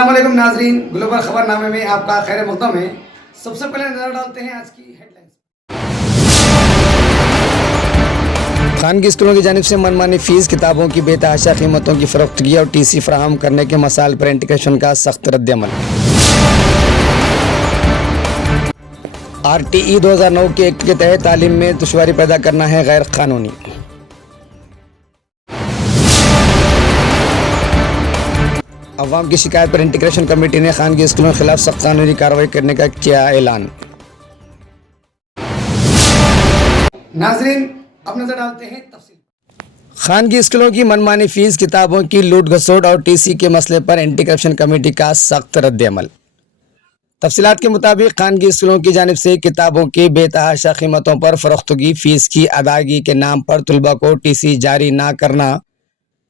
अस्सलाम वालेकुम नाजरीन, ग्लोबल खबर नामे में आपका खैर मक़दम है। सबसे पहले नजर डालते हैं आज की हेडलाइंस। खानगी स्कूलों की जानिब से मनमानी फीस, किताबों की बेतहाशा कीमतों की फरोख्तगी और टीसी फराहम करने के मसाइल पर इंटीग्रेशन का सख्त रद्दअमल। RTE 2009 के एक्ट के तहत तालीम में दुश्वारी पैदा करना है गैर कानूनी। अवाम की शिकायत पर इंटीग्रेशन कमेटी ने खानगी स्कूलों के खिलाफ सख्त कानूनी कार्रवाई करने का किया ऐलान। नाजरीन, अब नजर डालते हैं तफसील। खानगी स्कूलों की मनमानी फीस, किताबों की लूट घसोट और टीसी के मसले पर एंटी करप्शन कमेटी का सख्त रद्दअमल। तफसीलात के मुताबिक खानगी स्कूलों की जानिब से किताबों की बेतहाशा कीमतों पर फरोख्तगी, फीस की अदायगी के नाम पर तलबा को टीसी जारी ना करना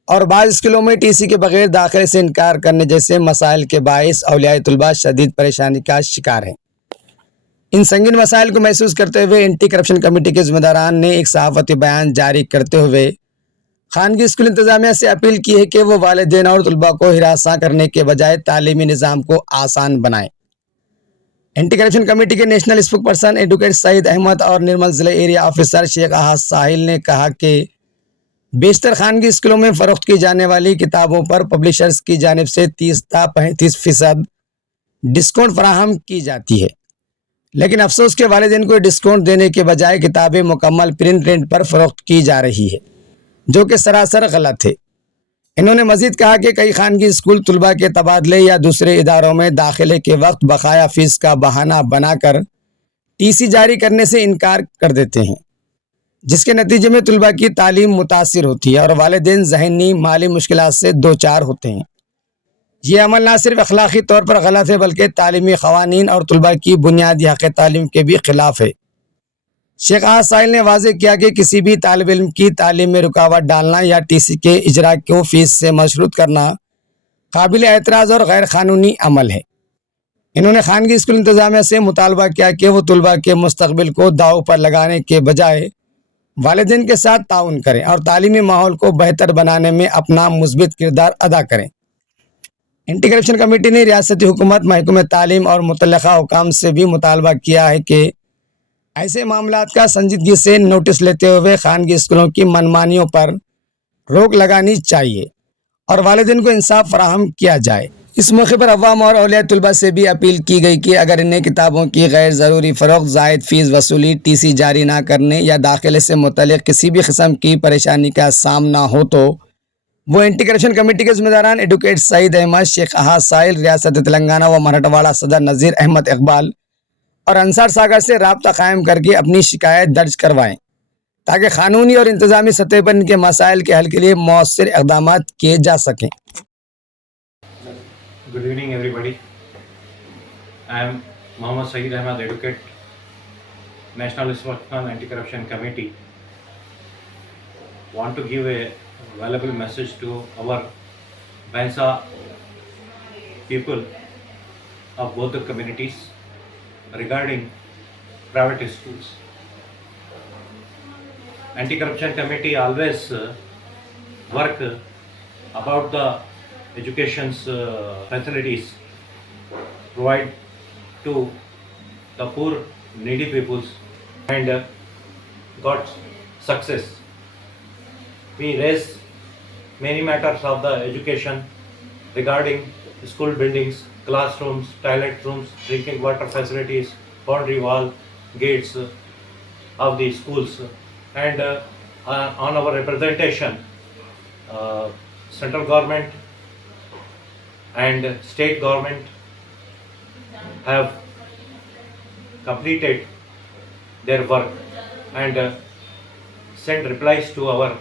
और बाज़ स्कूलों में टीसी के बगैर दाखिले से इनकार करने जैसे मसाइल के बाइस औलियाए तलबा शदीद परेशानी का शिकार हैं। इन संगीन मसाइल को महसूस करते हुए एंटी करप्शन कमेटी के ज़िम्मेदारान ने एक सहाफ़ती बयान जारी करते हुए खानगी स्कूल इंतज़ामिया से अपील की है कि वो वालिदैन और तलबा को हिरासा करने के बजाय तालीमी निज़ाम को आसान बनाएं। एंटी करप्शन कमेटी के national spoke person advocate Saeed Ahmed और निर्मल ज़िला एरिया ऑफिसर शेख अहाद साहिल ने कहा कि बेशतर खानगी स्कूलों में फ़रोख्त की जाने वाली किताबों पर पब्लिशर्स की जानिब से 30 से 35% डिस्काउंट फराहम की जाती है, लेकिन अफसोस के वालिदैन को डिस्काउंट देने के बजाय किताबें मुकम्मल प्रिंट रेट पर फ़रोख्त की जा रही है, जो कि सरासर गलत है। इन्होंने मज़ीद कहा कि कई खानगी स्कूल तलबा के तबादले या दूसरे इदारों में दाखिले के वक्त बकाया फ़ीस का बहाना बनाकर टीसी जारी करने से इनकार कर देते हैं, जिसके नतीजे में तलबा की तालीम मुतासिर होती है और वालिदैन ज़हनी माली मुश्किलात से दो चार होते हैं। ये अमल न सिर्फ अखलाक़ी तौर पर गलत है बल्कि तालीमी क़वानीन और तलबा की बुनियादी हक़ तालीम के भी ख़िलाफ़ है। शेख अहाद साहिल ने वाज़ेह किया कि किसी भी तालिब इल्म की तालीम में रुकावट डालना या टीसी के इजरा को फ़ीस से मशरूत करना काबिल एतराज़ और गैर कानूनी अमल है। इन्होंने खानगी स्कूल इंतज़ामिया से मुतालबा किया कि वो तलबा के मुस्तक़बिल को दाव पर लगाने के बजाय वालिदैन के साथ ताउन करें और तालीमी माहौल को बेहतर बनाने में अपना मुस्बित किरदार अदा करें। एंटी करप्शन कमेटी ने रियासती हुकूमत, महकमे तालीम और मुतल्लिक़ा हुकाम से भी मुतालबा किया है कि ऐसे मामलात का संजीदगी से नोटिस लेते हुए खानगी स्कूलों की मनमानियों पर रोक लगानी चाहिए और वालिदैन को इंसाफ फराहम किया जाए। इस मौके पर अवाम और औलिया तलबा से भी अपील की गई कि अगर इन्हें किताबों की गैर ज़रूरी फ़रोख्त, ज़ायद फ़ीस वसूली, टीसी जारी ना करने या दाखिले से मुतल्लिक़ किसी भी किस्म की परेशानी का सामना हो तो वो एंटी करप्शन कमेटी के ज़िम्मेदारान एडवोकेट सईद अहमद, शेख अहाद साहिल, रियासत तेलंगाना व मराठवाड़ा सदर नज़ीर अहमद इकबाल और अंसार सागर से राब्ता कायम करके अपनी शिकायत दर्ज करवाएँ, ताकि कानूनी और इंतज़ामी सतह पर इनके मसाइल के हल के लिए मौसर इक़दाम किए जा सकें। Good evening, everybody. I am Mohammad Saeed Ahmed, advocate, National Spokesman Anti-Corruption Committee. Want to give a valuable message to our Bansa people of both the communities regarding private schools. Anti-Corruption Committee always work about the education's facilities provide to the poor needy peoples and got success. We raise many matters of the education regarding school buildings, classrooms, toilet rooms, drinking water facilities, boundary wall, gates of the schools, and on our representation, central government and state government have completed their work and sent replies to our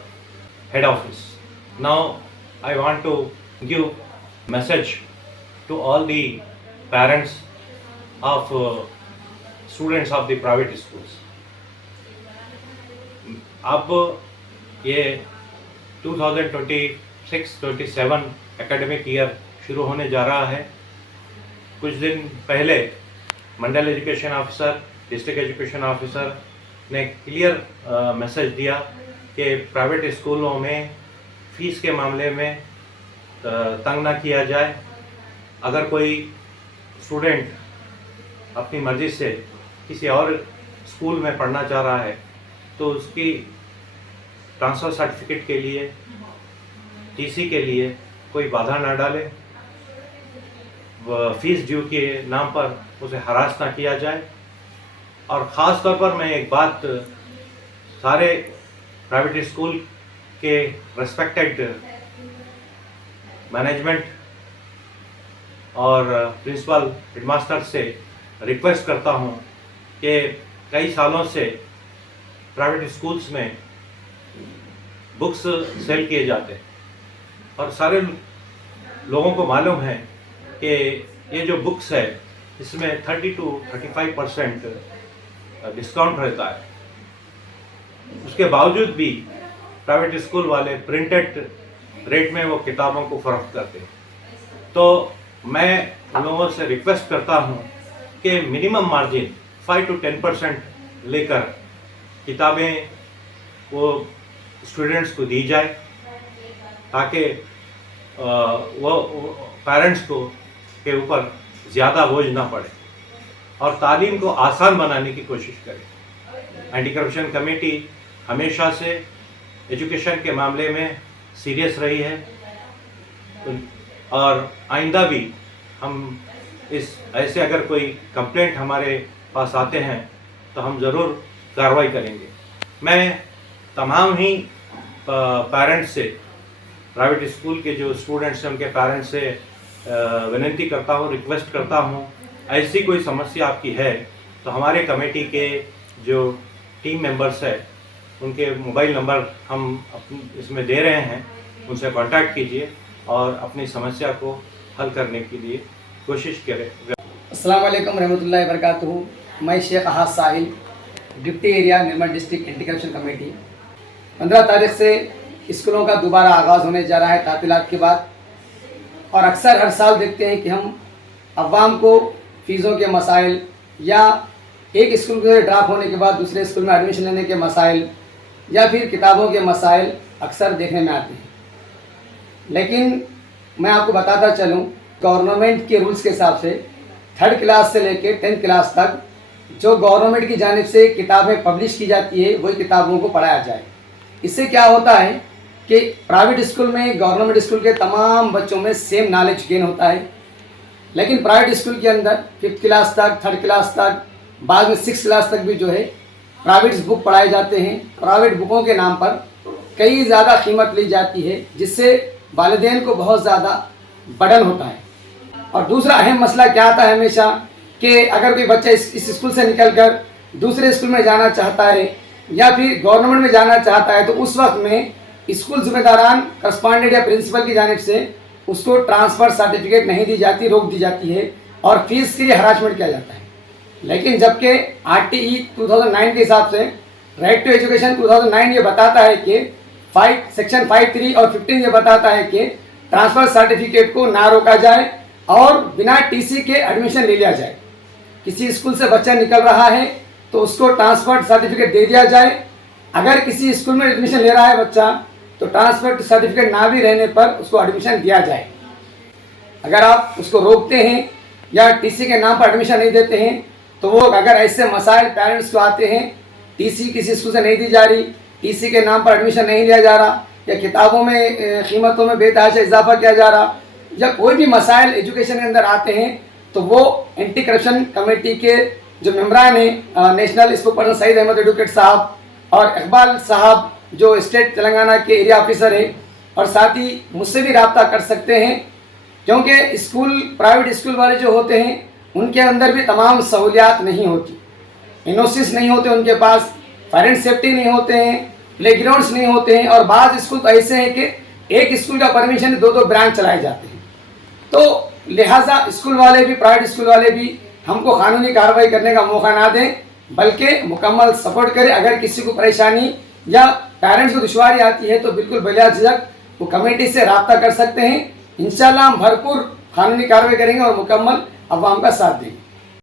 head office. Now I want to give message to all the parents of students of the private schools. अब ये 2026-27 academic year शुरू होने जा रहा है। कुछ दिन पहले mandal education officer, district education officer ने क्लियर मैसेज दिया कि प्राइवेट स्कूलों में फ़ीस के मामले में तंग ना किया जाए अगर कोई स्टूडेंट अपनी मर्ज़ी से किसी और स्कूल में पढ़ना चाह रहा है तो उसकी ट्रांसफ़र सर्टिफिकेट के लिए, टीसी के लिए कोई बाधा ना डाले, फीस ड्यू के नाम पर उसे हरास ना किया जाए। और ख़ास तौर पर मैं एक बात सारे प्राइवेट स्कूल के रेस्पेक्टेड मैनेजमेंट और प्रिंसिपल हेडमास्टर से रिक्वेस्ट करता हूँ कि कई सालों से प्राइवेट स्कूल्स में बुक्स सेल किए जाते हैं और सारे लोगों को मालूम है कि ये जो बुक्स है इसमें 30 to 35% डिस्काउंट रहता है। उसके बावजूद भी प्राइवेट स्कूल वाले प्रिंटेड रेट में वो किताबों को फ़रोख्त करते हैं। तो मैं उन लोगों से रिक्वेस्ट करता हूँ कि मिनिमम मार्जिन 5 to 10% लेकर किताबें वो स्टूडेंट्स को दी जाए ताकि वो पेरेंट्स को के ऊपर ज़्यादा बोझ ना पड़े और तालीम को आसान बनाने की कोशिश करें। एंटी करप्शन कमेटी हमेशा से एजुकेशन के मामले में सीरियस रही है और आइंदा भी हम इस ऐसे अगर कोई कंप्लेंट हमारे पास आते हैं तो हम ज़रूर कार्रवाई करेंगे। मैं तमाम ही पेरेंट्स से, प्राइवेट स्कूल के जो स्टूडेंट्स हैं उनके पेरेंट्स से विनती करता हूँ, रिक्वेस्ट करता हूँ, ऐसी कोई समस्या आपकी है तो हमारे कमेटी के जो टीम मेंबर्स है उनके मोबाइल नंबर हम इसमें दे रहे हैं, उनसे कांटेक्ट कीजिए और अपनी समस्या को हल करने के लिए कोशिश करें। अस्सलाम वालेकुम रहमतुल्लाहि व बरकातुहू। मैं शेख अहाद साहिल, डिप्टी एरिया निर्मल डिस्ट्रिक्ट एंटी करप्शन कमेटी। 15 तारीख से स्कूलों का दोबारा आगाज़ होने जा रहा है तातीलात के बाद, और अक्सर हर साल देखते हैं कि हम अवाम को फ़ीसों के मसाइल या एक स्कूल से ड्रॉप होने के बाद दूसरे स्कूल में एडमिशन लेने के मसाइल या फिर किताबों के मसाइल अक्सर देखने में आते हैं। लेकिन मैं आपको बताता चलूँ, गवर्नमेंट के रूल्स के हिसाब से 3rd क्लास से लेकर 10th क्लास तक जो गवर्नमेंट की जानिब से किताबें पब्लिश की जाती है वही किताबों को पढ़ाया जाए। इससे क्या होता है कि प्राइवेट स्कूल में गवर्नमेंट स्कूल के तमाम बच्चों में सेम नॉलेज गेन होता है, लेकिन प्राइवेट स्कूल के अंदर 5th क्लास तक, 3rd क्लास तक, बाद में 6th क्लास तक भी जो है प्राइवेट बुक पढ़ाए जाते हैं। प्राइवेट बुकों के नाम पर कई ज़्यादा कीमत ली जाती है जिससे वालिदैन को बहुत ज़्यादा बर्डन होता है। और दूसरा अहम मसला क्या आता है हमेशा कि अगर कोई बच्चा इस स्कूल से निकलकर दूसरे स्कूल में जाना चाहता है या फिर गवर्नमेंट में जाना चाहता है तो उस वक्त में स्कूल ज़िम्मेदारान, करस्पॉन्डेंट या प्रिंसिपल की जानिब से उसको ट्रांसफ़र सर्टिफिकेट नहीं दी जाती, रोक दी जाती है और फीस के लिए हरासमेंट किया जाता है। लेकिन जबकि RTE 2009 के हिसाब से राइट टू एजुकेशन 2009 ये बताता है कि सेक्शन 5(3) और 15 ये बताता है कि ट्रांसफ़र सर्टिफिकेट को ना रोका जाए और बिना TC के एडमिशन ले लिया जाए। किसी स्कूल से बच्चा निकल रहा है तो उसको ट्रांसफ़र सर्टिफिकेट दे दिया जाए। अगर किसी स्कूल में एडमिशन ले रहा है बच्चा तो ट्रांसफ़र सर्टिफिकेट ना भी रहने पर उसको एडमिशन दिया जाए। अगर आप उसको रोकते हैं या TC के नाम पर एडमिशन नहीं देते हैं तो वो अगर ऐसे मसाइल पेरेंट्स को आते हैं, TC किसी स्कूल से नहीं दी जा रही, TC के नाम पर एडमिशन नहीं लिया जा रहा या किताबों में कीमतों में बेतहाशा इजाफा किया जा रहा, या कोई भी मसाइल एजुकेशन के अंदर आते हैं तो वो एंटी करप्शन कमेटी के जो मेम्बरान हैं, national spokesperson Saeed Ahmed advocate साहब और इकबाल साहब जो स्टेट तेलंगाना के एरिया ऑफिसर हैं, और साथ ही मुझसे भी रब्ता कर सकते हैं क्योंकि स्कूल प्राइवेट स्कूल वाले जो होते हैं उनके अंदर भी तमाम सहूलियात नहीं होती, इनोसिस नहीं होते उनके पास, फायर एंड सेफ्टी नहीं होते हैं, प्ले ग्राउंड्स नहीं होते हैं, और बाद स्कूल तो ऐसे हैं कि एक स्कूल का परमिशन 2-2 ब्रांच चलाए जाते हैं। तो लिहाजा स्कूल वाले भी, प्राइवेट स्कूल वाले भी हमको कानूनी कार्रवाई करने का मौका ना दें बल्कि मुकम्मल सपोर्ट करें। अगर किसी को परेशानी या पेरेंट्स को दुश्वारी आती है तो बिल्कुल बिला झिझक वो कमेटी से रब्ता कर सकते हैं। इंशाल्लाह हम भरपूर कानूनी कार्रवाई करेंगे और मुकम्मल अवाम का साथ देंगे।